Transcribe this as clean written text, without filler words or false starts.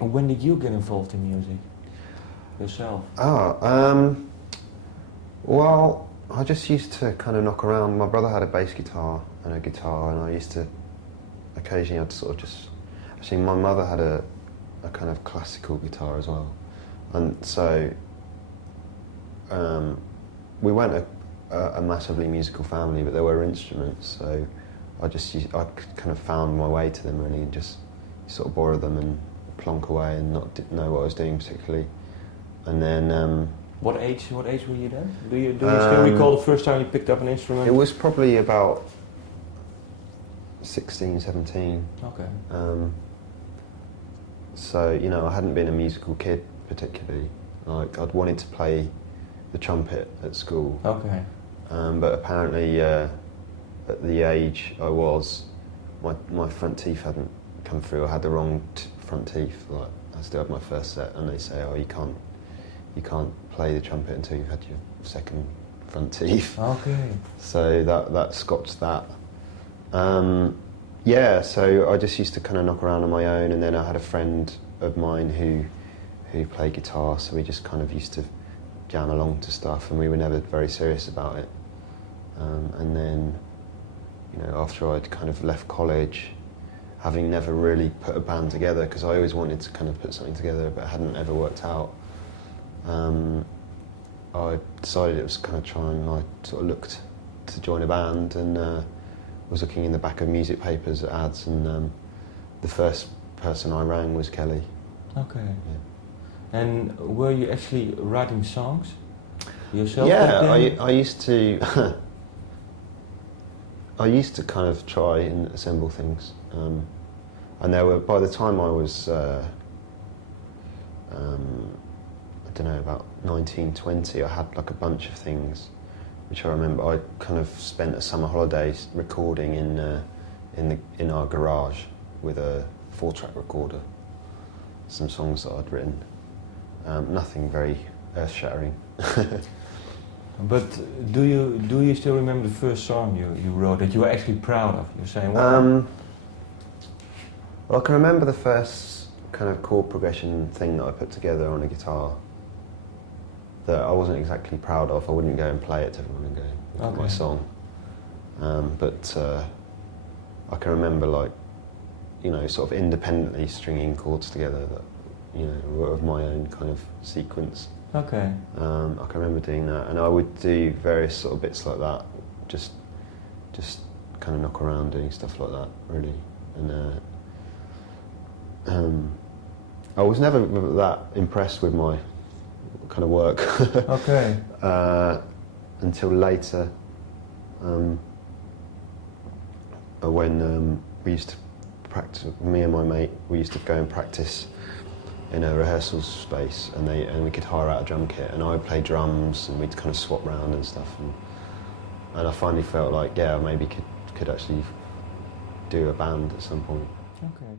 When did you get involved in music yourself? Well, I just used to kind of knock around. My brother had a bass guitar and a guitar, and I used to occasionally I'd sort of just... Actually, my mother had a kind of classical guitar as well, and so we weren't a massively musical family, but there were instruments, so I kind of found my way to them really, and just sort of borrow them and plonk away and not know what I was doing particularly. And then... What age were you then? Do you still recall the first time you picked up an instrument? It was probably about 16, 17. Okay. So, you know, I hadn't been a musical kid particularly. Like, I'd wanted to play the trumpet at school. Okay. But apparently, at the age I was, my front teeth hadn't come through. I had the wrong front teeth. Like, I still had my first set, and they say, oh, you can't play the trumpet until you've had your second front teeth. Okay. So that scotched that. Yeah, so I just used to kind of knock around on my own, and then I had a friend of mine who played guitar, so we just kind of used to jam along to stuff, and we were never very serious about it. And then, you know, after I'd kind of left college, having never really put a band together, because I always wanted to kind of put something together, but it hadn't ever worked out, I decided it was kind of time I sort of looked to join a band, and was looking in the back of music papers at ads, and the first person I rang was Kelly. Okay. Yeah. And were you actually writing songs yourself? Yeah, I used to. I used to kind of try and assemble things, and there were, by the time I was, I don't know, about 19, 20, I had like a bunch of things, which I remember I kind of spent a summer holidays recording in our garage with a 4-track recorder, some songs that I'd written. Nothing very earth-shattering. But do you still remember the first song you wrote that you were actually proud of? You're saying, well, I can remember the first kind of chord progression thing that I put together on a guitar that I wasn't exactly proud of. I wouldn't go and play it to everyone and go, look at my song. But I can remember, like, you know, sort of independently stringing chords together that, you know, were of my own kind of sequence. Okay. I can remember doing that, and I would do various sort of bits like that, just kind of knock around doing stuff like that, really. And I was never that impressed with my kind of work. Okay. Until later, when we used to practice, me and my mate, we used to go and practice in a rehearsal space, and we could hire out a drum kit, and I would play drums, and we'd kind of swap round and stuff, and I finally felt like, yeah, maybe could actually do a band at some point. Okay.